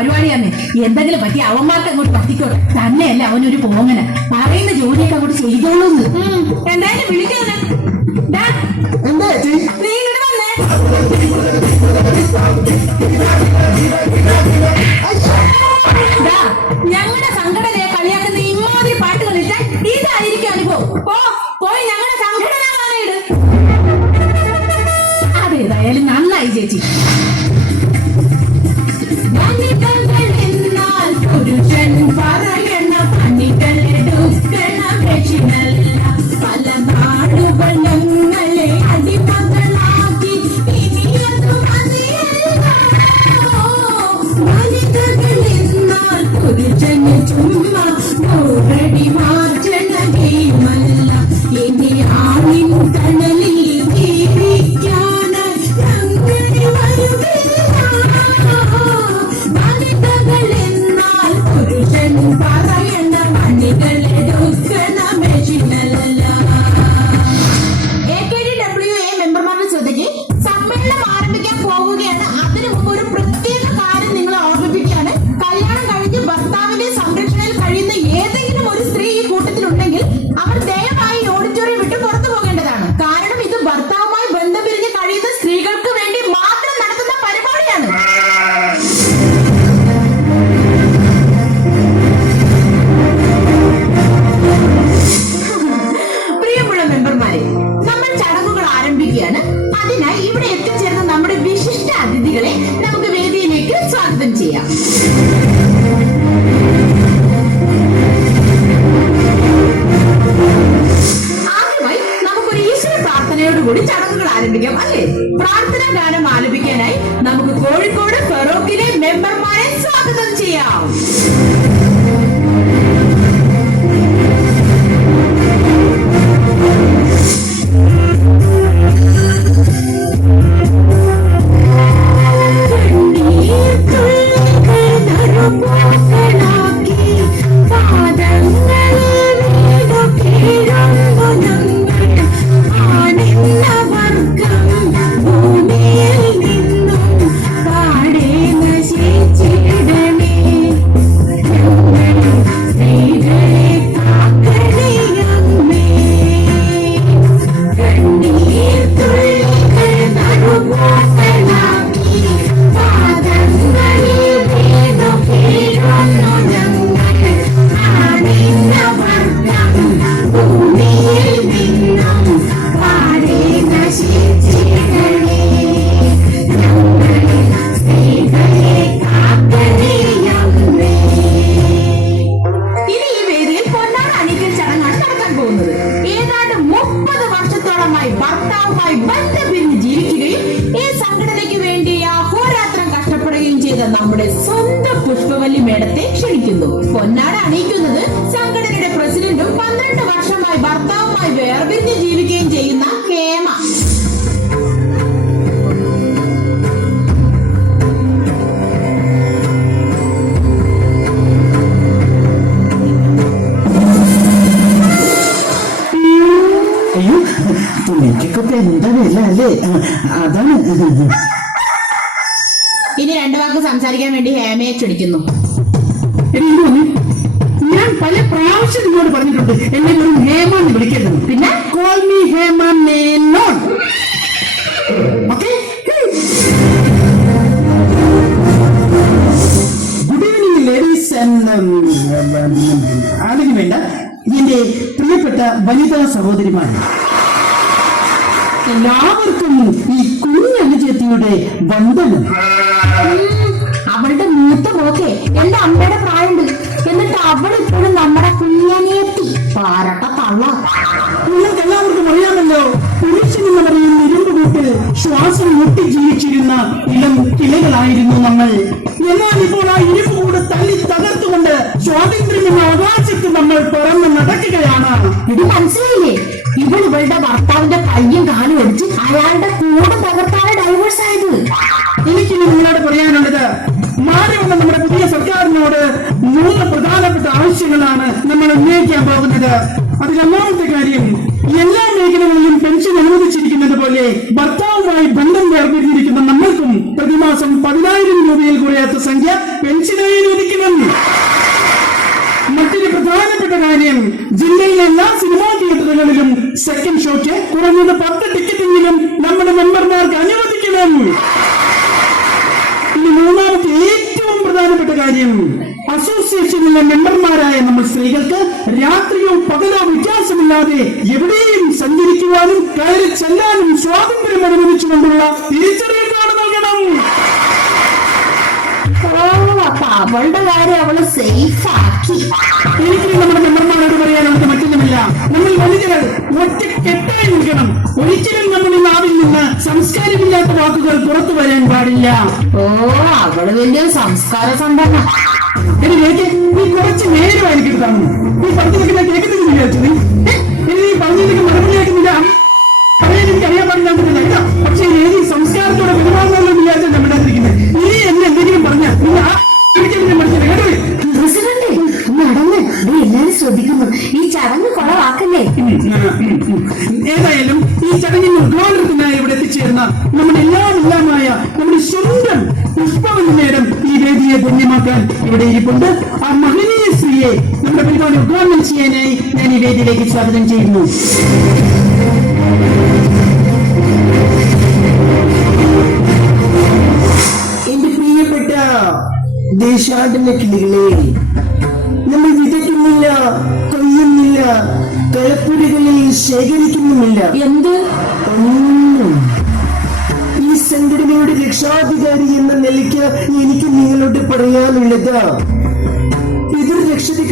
പരിപാടിയാണ്. എന്തെങ്കിലും പറ്റി അവന്മാർക്ക് അങ്ങോട്ട് പറ്റിക്കോട്ടെ. തന്നെയല്ല അവനൊരു പോങ്ങന. പറയുന്ന ജോലിയൊക്കെ അങ്ങോട്ട് ചെയ്തോളൂ. എന്തായാലും വിളിക്കാണ്. നീ ഇങ്ങോട്ട് വന്നേ. ഞങ്ങളുടെ സംഘടനയെ കളിയാക്കുന്ന ഇമാതിരി പാട്ട് കളിച്ചാൽ ഇതായിരിക്കും അനുഭവം. പോയി ഞങ്ങളുടെ സംഘടന കാണാനിട്. അതേതായാലും നന്നായി ചേച്ചി. പുരുഷൻ പറയണ പണികളെടുക്കണ പ്രശ്നമല്ല. പല നാടുകൾ ഞങ്ങളെ അടിമകളാക്കി. ഇനിയത് മതിയല്ല. വനിതകൾ എന്നാൽ പുരുഷന് ചുമ്മാ ഓരടി മാറ്റണ ഗെയിമല്ല. ഇനി ആണിൻ കടലിൽ ജീവിക്കാണ് ഞങ്ങളെ വരുകയില്ല. വനിതകൾ എന്നാൽ പുരുഷൻ പറയണ മണികളെടുക്കണ മെഷീനല്ല. AKDWA മെമ്പർമാരുടെ ശ്രദ്ധയ്ക്ക് സമ്മേളനം ആരംഭിക്കാൻ പോവുകയാണ്. അതിനു മുമ്പ് ഒരു പ്രത്യേക കാര്യം നിങ്ങളെ ഓർമ്മിപ്പിക്കുകയാണ്. കല്യാണം കഴിഞ്ഞ് ഭർത്താവിന്റെ സംരക്ഷണയിൽ കഴിയുന്ന ഏതെങ്കിലും ഒരു സ്ത്രീ ഈ കൂട്ടത്തിലുണ്ടെങ്കിൽ അവർ ദയവായി ഓഡിറ്റോറിയം വിട്ട് പുറത്തു പോകേണ്ടതാണ്. കാരണം ഇത് ഭർത്താവുമായി ബന്ധം പിരിഞ്ഞ് കഴിയുന്ന സ്ത്രീകൾക്ക് വേണ്ടി മാത്രം നടത്തുന്ന പരിപാടിയാണ്. പ്രിയമുള്ള മെമ്പർമാരെ, നമ്മൾ ചടങ്ങുകൾ ആരംഭിക്കുകയാണ്. അതിനായി ഇവിടെ എത്തിച്ചേർന്ന നമ്മുടെ വിശിഷ്ട അതിഥികളെ നമുക്ക് വേദിയിലേക്ക് സ്വാഗതം ചെയ്യാം. ആദ്യമായി നമുക്കൊരു ഈശ്വര പ്രാർത്ഥനയോടുകൂടി ചടങ്ങുകൾ ആരംഭിക്കാം, അല്ലേ? പ്രാർത്ഥനാ ഗാനം ആലപിക്കാനായി നമുക്ക് കോഴിക്കോട് ഫറോക്കിലെ മെമ്പർമാരെ സ്വാഗതം ചെയ്യാം. ഭർത്താവുമായി ബന്ധം പിരിഞ്ഞ് ജീവിക്കുകയും ഈ സംഘടനയ്ക്ക് വേണ്ടി അഹോരാത്രം കഷ്ടപ്പെടുകയും ചെയ്ത നമ്മുടെ സ്വന്തം പുഷ്പവല്ലി മേഡത്തെ ക്ഷണിക്കുന്നു. പൊന്നാട അണിയിക്കുന്നത് സംഘടനയുടെ പ്രസിഡന്റും 12 വർഷമായി ഭർത്താവുമായി വേർപിരിഞ്ഞ് ജീവിക്കുകയും ചെയ്യുന്ന ഹേമ. അതാണ്. ഇനി 2 വാക്ക് സംസാരിക്കാൻ വേണ്ടി ഹേമയെ ക്ഷണിക്കുന്നു. ഞാൻ പല പ്രാവശ്യം നിങ്ങളോട് പറഞ്ഞിട്ടുണ്ട് എന്നെ ഒരു ഹേമ എന്ന് വിളിക്കരുത്. പിന്നെ call me Hema Menon. Okay? Good evening ladies and ആരെങ്കിലും വേണ്ട എന്റെ പ്രിയപ്പെട്ട വനിതാ സഹോദരിമാർ, എല്ലാവർക്കും ഈ കുഞ്ഞനുജത്തിയുടെ വന്ദനം. അവളുടെ മൂത്ത മോക്കെ എന്റെ അമ്മയുടെ പ്രായമുണ്ട്. എന്നിട്ട് അവൾ ഇപ്പോഴും നമ്മുടെ കുഞ്ഞനിയെത്തി പാരട്ട തള്ള. നിങ്ങൾക്ക് എല്ലാവർക്കും അറിയാമല്ലോ, പുരുഷനെന്ന് പറയുന്ന ഇരുമ്പ് കൂട്ട് ശ്വാസം മുട്ടി ജീവിച്ചിരുന്ന ഇളം കിളകളായിരുന്നു നമ്മൾ. എന്നാൽ ഇപ്പോൾ ആ ഇരുമ്പ് കൂട് തല്ലി തകർത്തുകൊണ്ട് സ്വാതന്ത്ര്യം എന്ന അവകാശത്ത് നമ്മൾ പറന്ന് നടക്കുകയാണ്. ഇത് മനസ്സിലായില്ലേ? ഇവളുടെ ഭർത്താവിന്റെ കയ്യും കാലും ഒടിച്ച് അയാളുടെ കൂടെ തകർത്താണ് ഡൈവേഴ്സ് ആയത്. എനിക്കിനി നിങ്ങളോട് പറയാനുള്ളത്, മാറി വന്ന നമ്മുടെ പുതിയ സർക്കാരിനോട് 3 പ്രധാനപ്പെട്ട ആവശ്യങ്ങളാണ് നമ്മൾ ഉന്നയിക്കാൻ പോകുന്നത്. അത് രണ്ടാമത്തെ കാര്യം, എല്ലാ മേഖലകളിലും പെൻഷൻ അനുവദിച്ചിരിക്കുന്നത് പോലെ ഭർത്താവുമായി ബന്ധം വേർപിരിഞ്ഞിരിക്കുന്ന നമ്മൾക്കും പ്രതിമാസം 10,000 രൂപയിൽ കുറയാത്ത സംഖ്യ പെൻഷനായി അനുവദിക്കണം. മറ്റൊരു പ്രധാനപ്പെട്ട കാര്യം, ജില്ലയിലെ എല്ലാ സിനിമാ തിയേറ്ററുകളിലും സെക്കൻഡ് ഷോയ്ക്ക് കുറഞ്ഞത് 10 ടിക്കറ്റെങ്കിലും നമ്മുടെ മെമ്പർമാർക്ക് അനുവദിക്കണം. ഇനി മൂന്നാമത്തെ ഏറ്റവും പ്രധാനപ്പെട്ട കാര്യം, അസോസിയേഷനിലെ മെമ്പർമാരായ നമ്മൾ സ്ത്രീകൾക്ക് രാത്രിയോ പകലോ വ്യത്യാസമില്ലാതെ എവിടെയും സഞ്ചരിക്കുവാനും കയറി ചെല്ലാനും സ്വാതന്ത്ര്യം അനുവദിച്ചുകൊണ്ടുള്ള തിരിച്ചറിയൽ കാർഡ് നൽകണം. അപ്പൊ അവളുടെ കാര്യം അവള് സേഫ് ആക്കി. എനിക്ക് നമ്മുടെ മെമ്പർമാരോട് പറയാനുള്ളത് മറ്റൊന്നുമില്ല, നമ്മൾ വനിതകൾ ഒറ്റക്കെട്ടായി നിൽക്കണം. ഒരിക്കലും നമ്മുടെ നാവിൽ നിന്ന് സംസ്കാരമില്ലാത്ത വാക്കുകൾ പുറത്തു വരാൻ പാടില്ല. ഓ, അവള് വലിയൊരു സംസ്കാര സമ്പന്ന. എനിക്ക് നീ കുറച്ച് നേരമായി എനിക്ക് എടുത്താണ്. നീ പറഞ്ഞിരിക്കുന്ന കേൾക്കുന്നില്ല വിചാരിച്ചു. നീ പറഞ്ഞിരിക്കുന്ന മറുപടിയാക്കുന്നില്ല. പറയാൻ എനിക്ക് അറിയാൻ പാടില്ലാത്തില്ല കേട്ടോ. പക്ഷേ ഏത് സംസ്കാരത്തോടെ പെരുമാറുന്നല്ലോ വിചാരിച്ചാൽ ഞാൻ വിടാതിരിക്കുന്നത്. നീ എന്നെ എന്തെങ്കിലും പറഞ്ഞ പ്രസിഡന്റ് നടന്ന് എല്ലാരും ശ്രദ്ധിക്കുന്നു. ഈ ചടങ്ങ് കൊളവാക്കല്ലേ. ഏതായാലും ഈ ചടങ്ങിന് ഉദ്ഘാടനത്തിനായി ഇവിടെ എത്തിച്ചേർന്ന നമ്മുടെ എല്ലാമായ നമ്മുടെ സ്വന്തം പുഷ്പവല്ലി മേഡം ഈ വേദിയെ ധന്യമാക്കാൻ ഇവിടെ ഇരിപ്പുണ്ട്. ആ മഹനീയ സ്ത്രീയെ നമ്മുടെ പരിപാടി ഉദ്ഘാടനം ചെയ്യാനായി ഞാൻ ഈ വേദിയിലേക്ക് സ്വാഗതം ചെയ്യുന്നു. എന്റെ പ്രിയപ്പെട്ട ദേശാടന കിളികളെ, നമ്മൾ വിതയ്ക്കുന്നില്ല, കൊയ്യുന്നില്ല, കളപ്പുരകളിൽ ശേഖരിക്കുന്നുമില്ല. എന്ത് ഒന്നും. ഈ സംഘടനയുടെ രക്ഷാധികാരി എന്ന നിലയ്ക്ക് എനിക്ക് നിങ്ങളോട് പറയാനുള്ളത്, എതിർ രക്ഷതി